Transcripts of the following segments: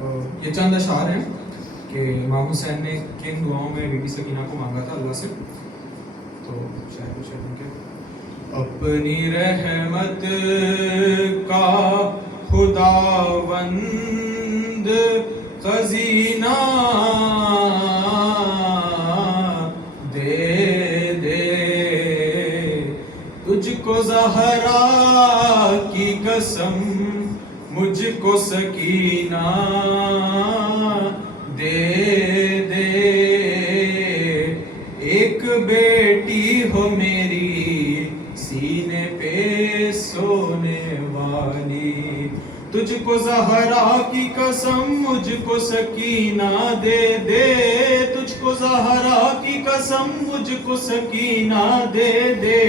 یہ چند اشعار ہیں کہ امام حسین نے کن دعاؤں میں بی بی سکینہ کو مانگا تھا اللہ سے. تو شاید کچھ ان کے اپنی رحمت کا خداوند خزینہ دے دے تجھ کو زہرا کی قسم مجھ کو سکینہ دے دے ایک بیٹی ہو میری سینے پہ سونے والی تجھ کو زہرا کی قسم مجھ کو سکینہ دے دے تجھ کو زہرا کی قسم مجھ کو سکینہ دے دے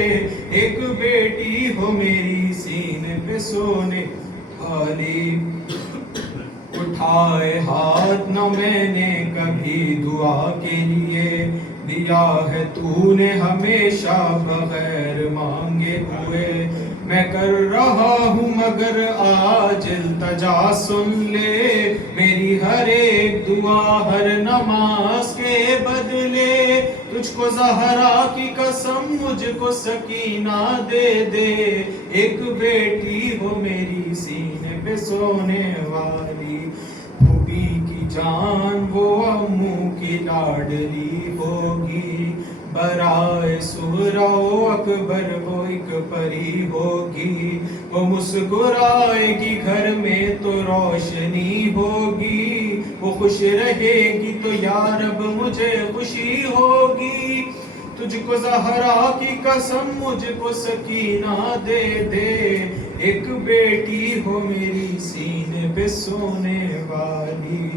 ایک بیٹی ہو میری سینے پہ سونے والی. اٹھائے ہاتھ نہ میں نے کبھی دعا کے لیے دیا ہے تو نے ہمیشہ بغیر مانگے ہوئے میں کر رہا ہوں مگر آج التجا سن لے میری ہر ایک دعا ہر نماز کے بدلے تجھ کو زہرا کی قسم مجھ کو سکینہ دے دے ایک بیٹی ہو میری سینے پہ سونے والی پھوپھی کی جان وہ امو کی لاڈلی ہوگی برائے سہرا و اکبر وہ ایک پری ہوگی وہ مسکرائے گی گھر میں تو روشنی ہوگی وہ خوش رہے گی تو یا رب مجھے خوشی ہوگی تجھ کو زہرا کی قسم مجھ کو سکینہ دے دے ایک بیٹی ہو میری سینے پہ سونے والی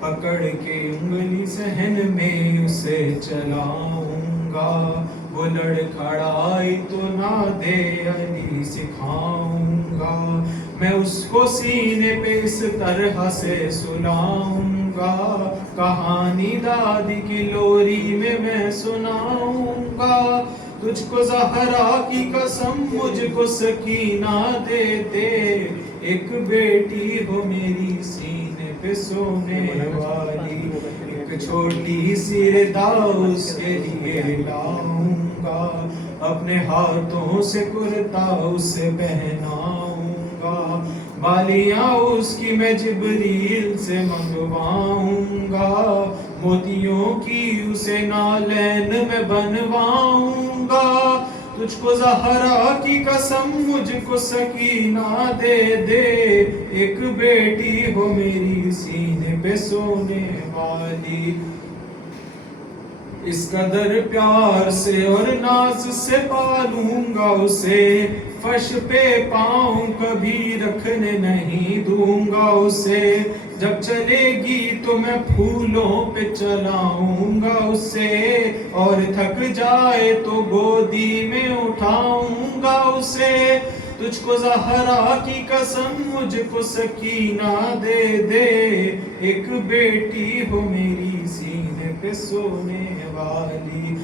پکڑ کے انگلی صحن میں اسے چلاؤں گا وہ لڑکھڑائی تو نہ دے علی سکھاؤں گا میں اس کو سینے پہ اس طرح سے سلاؤں گا کہانی دادی کی لوری میں سناؤں گا تجھ کو زہرا کی قسم مجھ کو سکینہ دے دے ایک بیٹی ہو میری سینے پہ سونے والی ایک چھوٹی سی ردا اس کے لیے لاؤں گا اپنے ہاتھوں سے کرتا اسے پہناؤں گا بالیاں اس کی میں جبریل سے منگواؤں گا موتیوں کی اسے نالین میں بنواؤں گا تجھ کو زہرا کی قسم مجھ کو سکینہ دے دے ایک بیٹی ہو میری سینے پہ سونے والی اس قدر پیار سے اور ناز سے پالوں گا اسے فرش پہ پاؤں کبھی رکھنے نہیں دوں گا اسے جب چلے گی تو میں پھولوں پہ چلاؤں گا اسے اور تھک جائے تو گودی میں اٹھاؤں گا اسے تجھ کو زہرا کی قسم مجھ کو سکینہ دے دے ایک بیٹی ہو میری سینے پہ سونے والی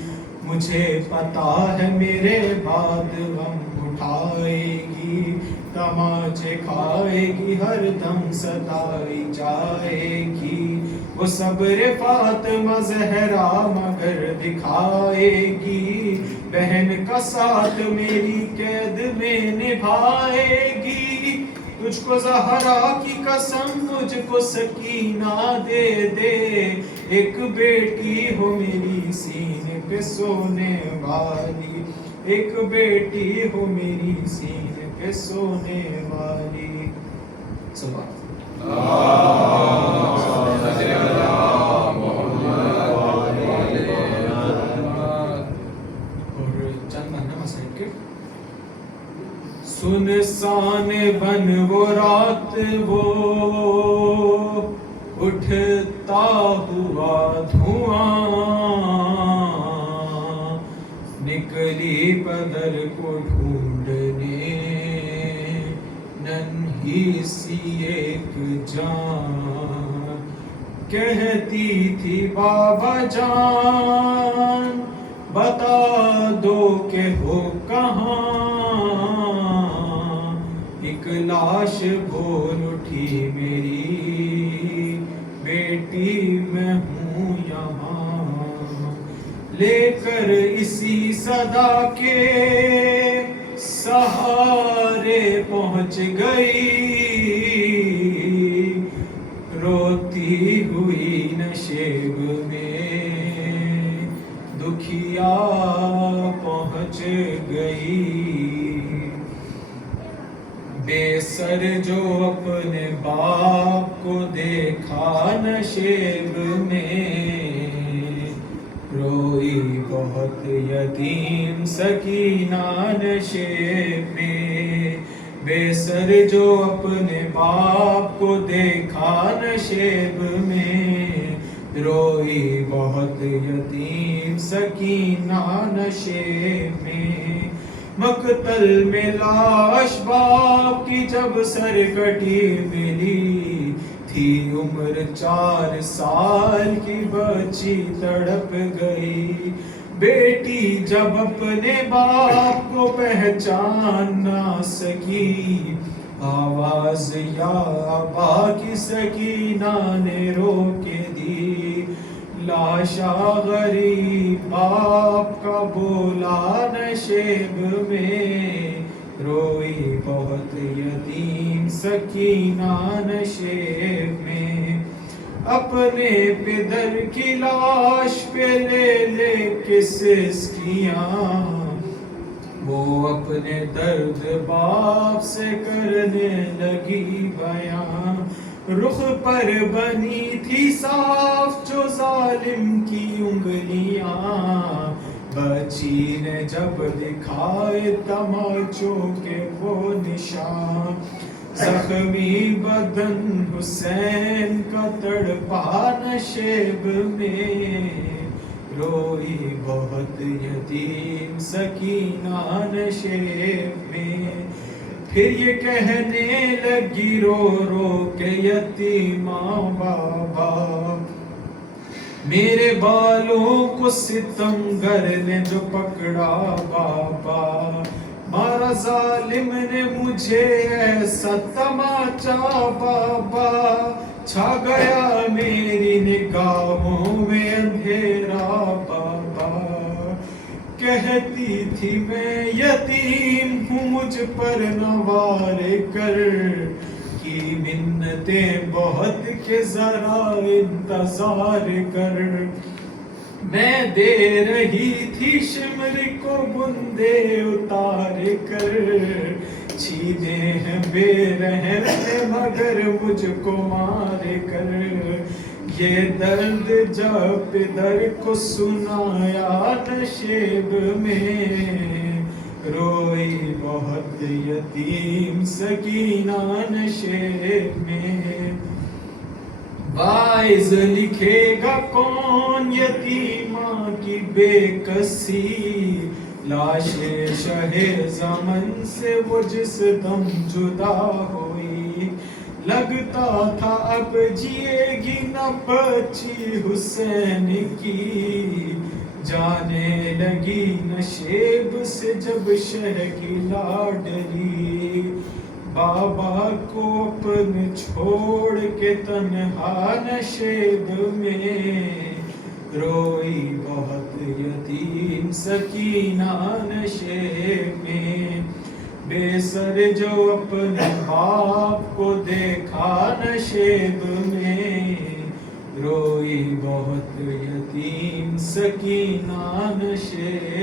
مجھے پتا ہے میرے بعد غم اٹھائے گی تماچے کھائے گی ہر دم ستائی جائے گی وہ صبر فاطمہ زہرا مگر دکھائے گی بہن کا ساتھ میری قید میں نبھائے گی تجھ کو زہرا کی قسم مجھ کو سکینہ دے دے ایک بیٹی ہو میری سینے پہ سونے والی ایک بیٹی ہو میری سینے پہ سونے والی سبحان سنسان بن وہ رات وہ اٹھتا ہوا دھواں نکلی بدر کو ڈھونڈنے ننھی سی ایک جان کہتی تھی بابا جان بتا دو کہ ہو کہاں ایک لاش بول اٹھی میری لے کر اسی صدا کے سہارے پہنچ گئی، روتی ہوئی نشیب میں دکھیا پہنچ گئی۔ بے سر جو اپنے باپ کو دیکھا نشیب میں، روئی بہت یتیم سکینہ نشیب میں۔ بے سر جو اپنے باپ کو دیکھا نشیب میں، روئی بہت یتیم سکینہ نشیب میں۔ مقتل میں لاش باپ کی جب سر کٹی ملی، تھی عمر 4 سال کی بچی تڑپ گئی۔ بیٹی جب اپنے باپ کو پہچان نہ سکی، آواز یا ابا کی سکینہ نے رو کے دی۔ لاشا غریب باپ کا بولا نشیب میں، روئی بہت یتیم سکینہ نشیب میں۔ اپنے پدر کی لاش پہ لے لے کے سسکیاں، وہ اپنے درد باپ سے کرنے لگی بیان۔ رخ پر بنی تھی صاف جو ظالم کی انگلیاں، بچی نے جب دکھائے تماچوں کے وہ نشان۔ زخمی بدن حسین کا تڑپا نشیب میں، روئی بہت یتیم سکینہ نشیب میں۔ پھر یہ کہنے لگی رو رو کے یتیماں بابا، میرے بالوں کو ستمگر نے جو پکڑا بابا، مارا ظالم نے مجھے ایسا تماچا بابا، چھا گیا میری نگاہوں میں اندھیرا بابا۔ کہتی تھی میں یتیم ہوں مجھ پر نوار کر، کی منتیں بہت کہ ذرا انتظار کر۔ میں دے رہی تھی شمر کو بندے اتار کر، چھینے ہیں بے رحم نے مگر مجھ کو مار کر۔ یہ درد جب پدر کو سنایا نشیب میں، روئی بہت یتیم سکینہ نشیب میں۔ باعث لکھے گا کون یتیماں کی بے کسی، لاش شہ زمن سے وہ جس دم جدا ہوئی، لگتا تھا اب جیے گی نہ بچی حسین کی، جانے لگی نشیب سے جب شہ کی لاڈلی۔ بابا کو اپنے چھوڑ کے تنہا نشیب میں، روئی بہت یتیم سکینہ نشیب میں۔ بے سر جو اپنے باپ کو دیکھا نشیب میں، روئی بہت یتیم سکینہ نشیب